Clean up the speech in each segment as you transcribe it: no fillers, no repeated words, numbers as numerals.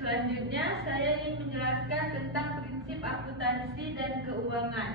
Selanjutnya, saya ingin menjelaskan tentang prinsip akuntansi dan keuangan.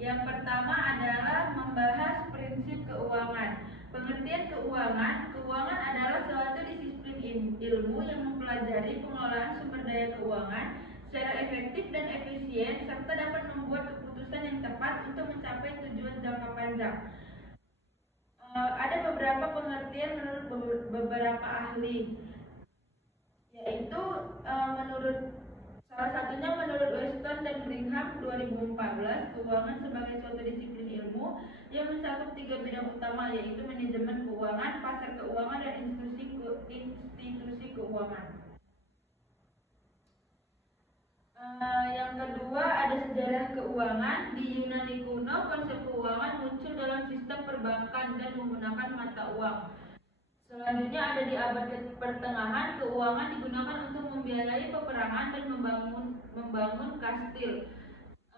Yang pertama adalah membahas prinsip keuangan. Pengertian keuangan adalah suatu disiplin ilmu yang mempelajari pengelolaan sumber daya keuangan secara efektif dan efisien, serta dapat membuat keputusan yang tepat untuk mencapai tujuan jangka panjang. Ada beberapa pengertian menurut beberapa ahli, yaitu salah satunya menurut Weston dan Brigham 2014, keuangan sebagai suatu disiplin ilmu yang mencakup 3 bidang utama, yaitu manajemen keuangan, pasar keuangan, dan institusi keuangan. Yang kedua ada sejarah keuangan. Di Yunani kuno, konsep keuangan muncul dalam sistem perbankan dan menggunakan mata uang. Selanjutnya ada di abad pertengahan, keuangan digunakan untuk membiayai peperangan dan membangun kastil.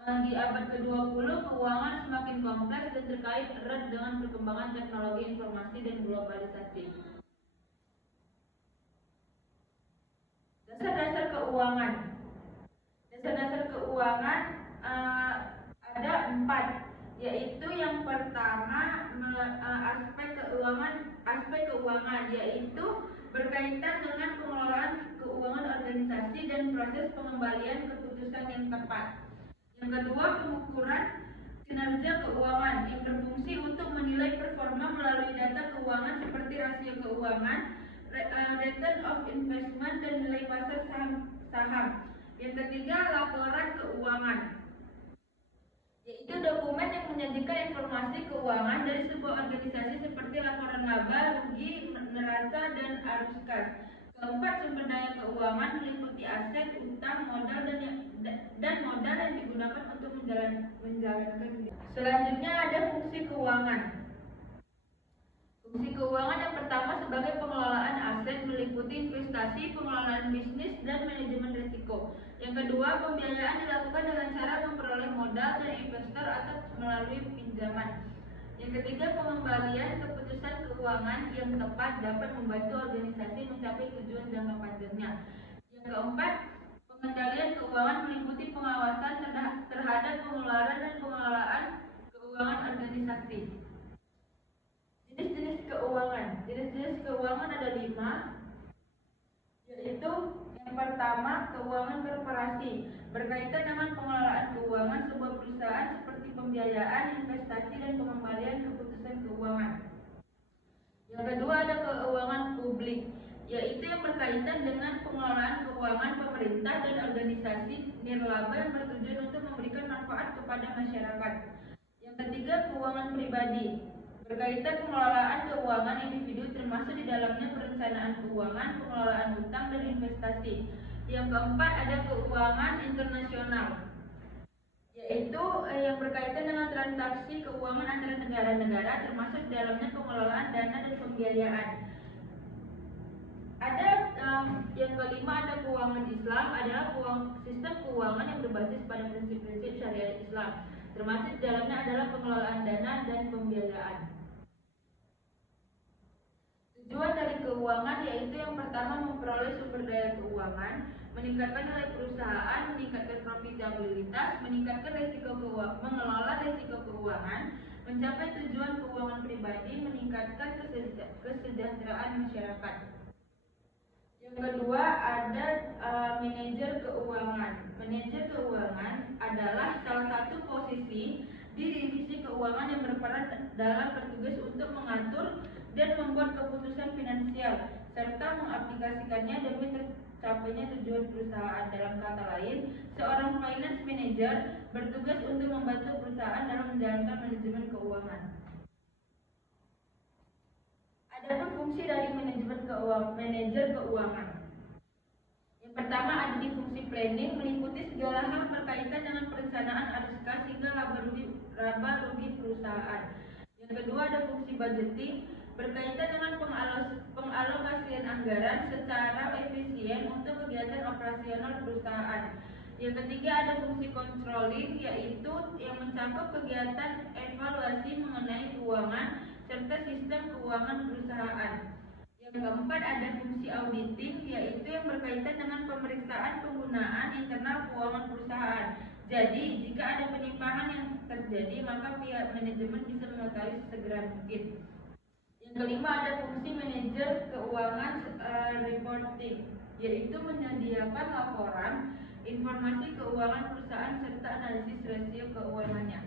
Di abad ke-20, keuangan semakin kompleks dan terkait erat dengan perkembangan teknologi informasi dan globalisasi. Dasar-dasar keuangan. Dasar-dasar keuangan ada 4, yaitu yang pertama aspek keuangan, yaitu berkaitan dengan pengelolaan keuangan organisasi dan proses pengembalian keputusan yang tepat. Yang kedua, pengukuran kinerja keuangan yang berfungsi untuk menilai performa melalui data keuangan seperti rasio keuangan, return of investment, dan nilai pasar saham. Yang ketiga, laporan keuangan, yaitu dokumen yang menyajikan informasi keuangan dari sebuah organisasi seperti laporan laba, rugi, neraca, dan arus kas. Keempat, sumber daya keuangan meliputi aset, utang, modal, dan modal yang digunakan untuk menjalankan. Selanjutnya ada fungsi keuangan. Fungsi keuangan yang pertama sebagai pengelolaan aset meliputi investasi, pengelolaan bisnis, dan manajemen risiko. Yang kedua, pembiayaan dilakukan dengan cara memperoleh modal dari investor atau melalui pinjaman. Yang ketiga, pengembalian keputusan keuangan yang tepat dapat membantu organisasi mencapai tujuan jangka panjangnya. Yang keempat, pengendalian keuangan meliputi pengawasan terhadap pengeluaran dan pengelolaan keuangan organisasi. Jenis-jenis keuangan ada 5, yaitu yang pertama, keuangan korporasi, berkaitan dengan pengelolaan keuangan sebuah perusahaan seperti pembiayaan, investasi, dan pengembalian keputusan keuangan. Yang kedua ada keuangan publik, yaitu yang berkaitan dengan pengelolaan keuangan pemerintah dan organisasi nirlaba yang bertujuan untuk memberikan manfaat kepada masyarakat. Yang ketiga, keuangan pribadi, berkaitan pengelolaan keuangan individu termasuk di dalamnya perencanaan keuangan, pengelolaan hutang, dan investasi. Yang keempat ada keuangan internasional, yaitu yang berkaitan dengan transaksi keuangan antara negara-negara termasuk di dalamnya pengelolaan dana dan pembiayaan. Ada yang kelima ada keuangan Islam, adalah sistem keuangan yang berbasis pada prinsip-prinsip syariat Islam, termasuk di dalamnya adalah pengelolaan dana dan pembiayaan. Tujuan dari keuangan yaitu yang pertama memperoleh sumber daya keuangan, meningkatkan nilai perusahaan, meningkatkan profitabilitas, meningkatkan mengelola risiko keuangan, mencapai tujuan keuangan pribadi, meningkatkan kesejahteraan masyarakat. Yang kedua ada manajer keuangan. Manajer keuangan adalah salah satu posisi di divisi keuangan yang berperan dalam bertugas untuk mengatur dan membuat keputusan finansial serta mengaplikasikannya demi tercapainya tujuan perusahaan. Dalam kata lain, seorang finance manager bertugas untuk membantu perusahaan dalam menjalankan manajemen keuangan. Adapun fungsi dari manajer keuangan. Yang pertama ada di fungsi planning, meliputi segala hal berkaitan dengan perencanaan arus kas hingga laba rugi perusahaan. Yang kedua ada fungsi budgeting, berkaitan dengan pengalokasian anggaran secara efisien untuk kegiatan operasional perusahaan. Yang ketiga ada fungsi controlling, yaitu yang mencakup kegiatan evaluasi mengenai keuangan serta sistem keuangan perusahaan. Yang keempat ada fungsi auditing, yaitu yang berkaitan dengan pemeriksaan penggunaan internal keuangan perusahaan. Jadi, jika ada penyimpangan yang terjadi, maka pihak manajemen bisa mengetahui sesegera mungkin. Yang kelima ada fungsi manajer keuangan reporting, yaitu menyediakan laporan, informasi keuangan perusahaan serta analisis rasio keuangannya.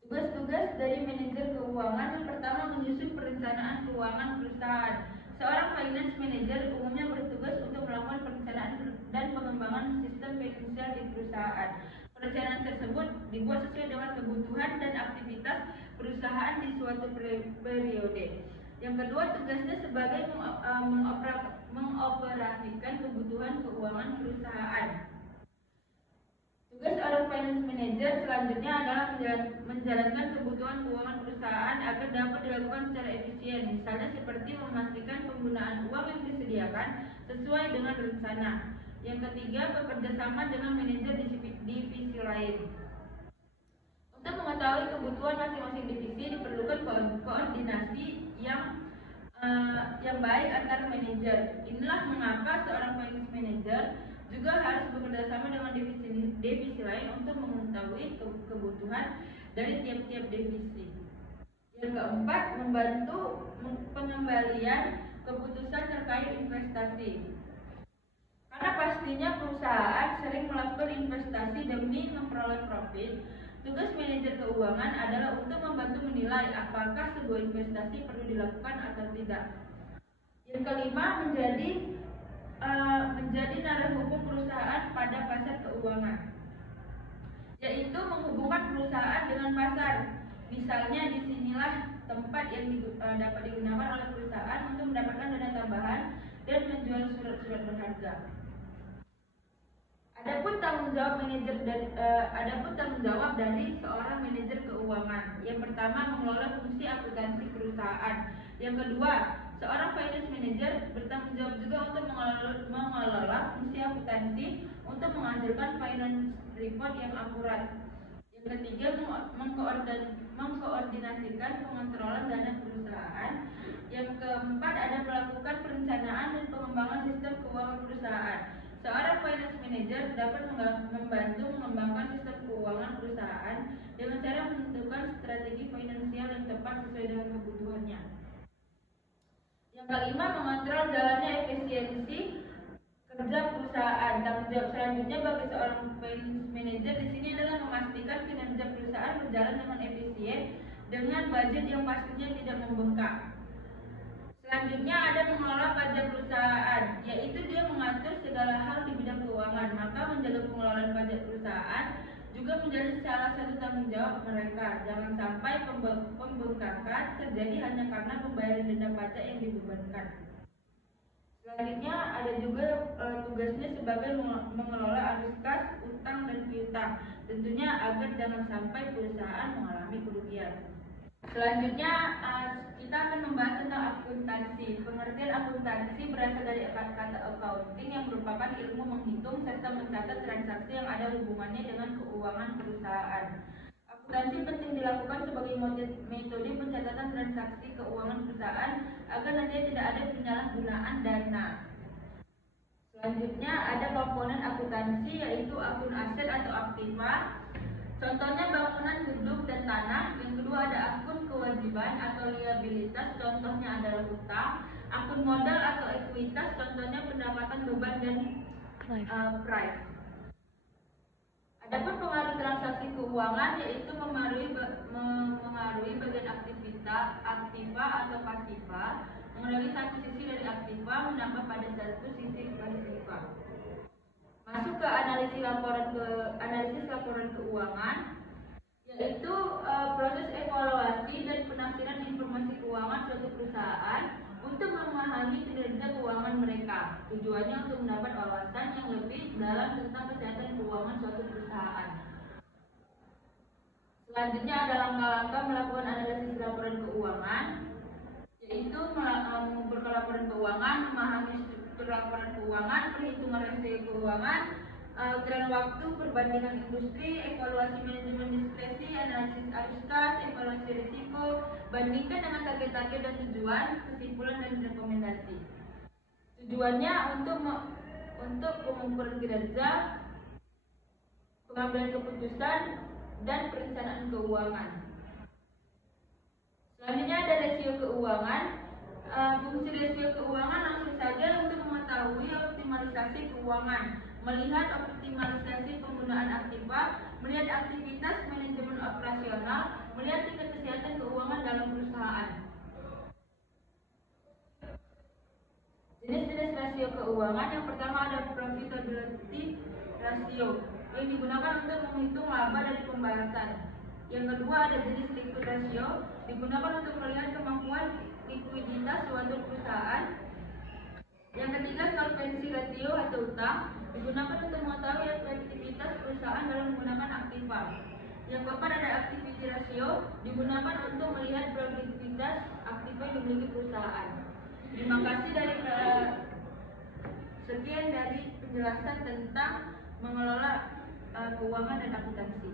Tugas-tugas dari manajer keuangan yang pertama menyusun perencanaan keuangan perusahaan. Seorang finance manager umumnya bertugas untuk melakukan perencanaan dan pengembangan sistem finansial di perusahaan. Perencanaan tersebut dibuat sesuai dengan kebutuhan dan aktivitas perusahaan di suatu periode. Yang kedua, tugasnya sebagai mengoperasikan kebutuhan keuangan perusahaan. Tugas seorang finance manager selanjutnya adalah menjalankan kebutuhan keuangan perusahaan agar dapat dilakukan secara efisien, misalnya seperti memastikan penggunaan uang yang disediakan sesuai dengan rencana. Yang ketiga, bekerja sama dengan manajer divisi lain. Untuk mengetahui kebutuhan masing-masing divisi diperlukan koordinasi yang baik antar manajer. Inilah mengapa seorang finance manager juga harus bekerja sama dengan divisi lain untuk mengetahui kebutuhan dari tiap-tiap divisi. Yang keempat, membantu pengembalian keputusan terkait investasi. Karena pastinya perusahaan sering melakukan investasi demi memperoleh profit, tugas manajer keuangan adalah untuk membantu menilai apakah sebuah investasi perlu dilakukan atau tidak. Yang kelima, menjadi narasi hukum perusahaan pada pasar keuangan, yaitu menghubungkan perusahaan dengan pasar. Misalnya, disinilah tempat yang dapat digunakan oleh perusahaan untuk mendapatkan dana tambahan dan menjual surat-surat berharga. Adapun tanggung jawab dari seorang manajer keuangan. Yang pertama, mengelola fungsi akuntansi perusahaan. Yang kedua, seorang finance manager bertanggung jawab juga untuk mengelola fungsi akuntansi untuk menghasilkan finance report yang akurat. Yang ketiga, mengkoordinasikan pengontrolan dana perusahaan. Yang keempat, ada melakukan perencanaan dan pengembangan sistem keuangan perusahaan. Seorang finance manager dapat membantu mengembangkan sistem keuangan perusahaan dengan cara menentukan strategi finansial yang tepat sesuai dengan kebutuhannya. Yang kelima, mengontrol jalannya efisiensi kerja perusahaan. Tanggung jawab selanjutnya bagi seorang finance manager di sini adalah memastikan kinerja perusahaan berjalan dengan efisien dengan budget yang pastinya tidak membengkak. Selanjutnya ada mengelola pajak perusahaan, yaitu dia mengatur segala hal di bidang keuangan. Maka menjaga pengelolaan pajak perusahaan juga menjadi salah satu tanggung jawab mereka. Jangan sampai pembengkakan terjadi hanya karena pembayaran denda pajak yang dibebankan. Selanjutnya ada juga tugasnya sebagai mengelola arus kas, utang dan piutang, tentunya agar jangan sampai perusahaan mengalami kerugian. Selanjutnya kita akan membahas tentang akuntansi. Pengertian akuntansi berasal dari kata accounting yang merupakan ilmu menghitung serta mencatat transaksi yang ada hubungannya dengan keuangan perusahaan. Akuntansi penting dilakukan sebagai metode pencatatan transaksi keuangan perusahaan agar nantinya tidak ada penyalahgunaan dana. Selanjutnya ada komponen akuntansi, yaitu akun aset atau aktiva. Contohnya bangunan, gedung, dan tanah. Yang kedua ada akun kewajiban atau liabilitas, contohnya adalah hutang. Akun modal atau ekuitas, contohnya pendapatan, beban, dan price. Adapun pengaruh transaksi keuangan, yaitu mengaruhi bagian aktiva atau pasiva, mengurangi satu sisi dari aktiva, menambah pada satu sisi pasiva. Masuk ke analisis laporan keuangan, yaitu proses evaluasi dan penafsiran informasi keuangan suatu perusahaan untuk memahami kinerja keuangan mereka. Tujuannya untuk mendapat wawasan yang lebih dalam tentang kesehatan keuangan suatu perusahaan. Selanjutnya ada langkah-langkah melakukan analisis laporan keuangan, yaitu mengumpulkan laporan keuangan, memahami struktur laporan keuangan, perhitungan resiko keuangan, tren waktu, perbandingan industri, evaluasi manajemen diskresi, analisis arus kas, evaluasi risiko, bandingkan dengan target-target dan tujuan, kesimpulan dan rekomendasi. Tujuannya untuk pengukuran kinerja, pengambilan keputusan, dan perencanaan keuangan. Selanjutnya ada rasio keuangan. Fungsi rasio keuangan langsung saja untuk mengetahui optimalisasi keuangan, melihat optimalisasi penggunaan aktiva, melihat aktivitas manajemen operasional, melihat tingkat kesehatan keuangan dalam perusahaan. Jenis-jenis rasio keuangan, yang pertama ada profitability ratio yang digunakan untuk menghitung laba dari pembahasan. Yang kedua ada jenis liquid ratio, digunakan untuk melihat kemampuan likuiditas suatu perusahaan. Yang ketiga solvency ratio atau utang, digunakan untuk mengetahui efektivitas perusahaan dalam menggunakan aktiva. Yang keempat ada activity ratio, digunakan untuk melihat produktivitas aktiva yang dimiliki perusahaan. Terima kasih sekian dari penjelasan tentang mengelola keuangan dan akuntansi.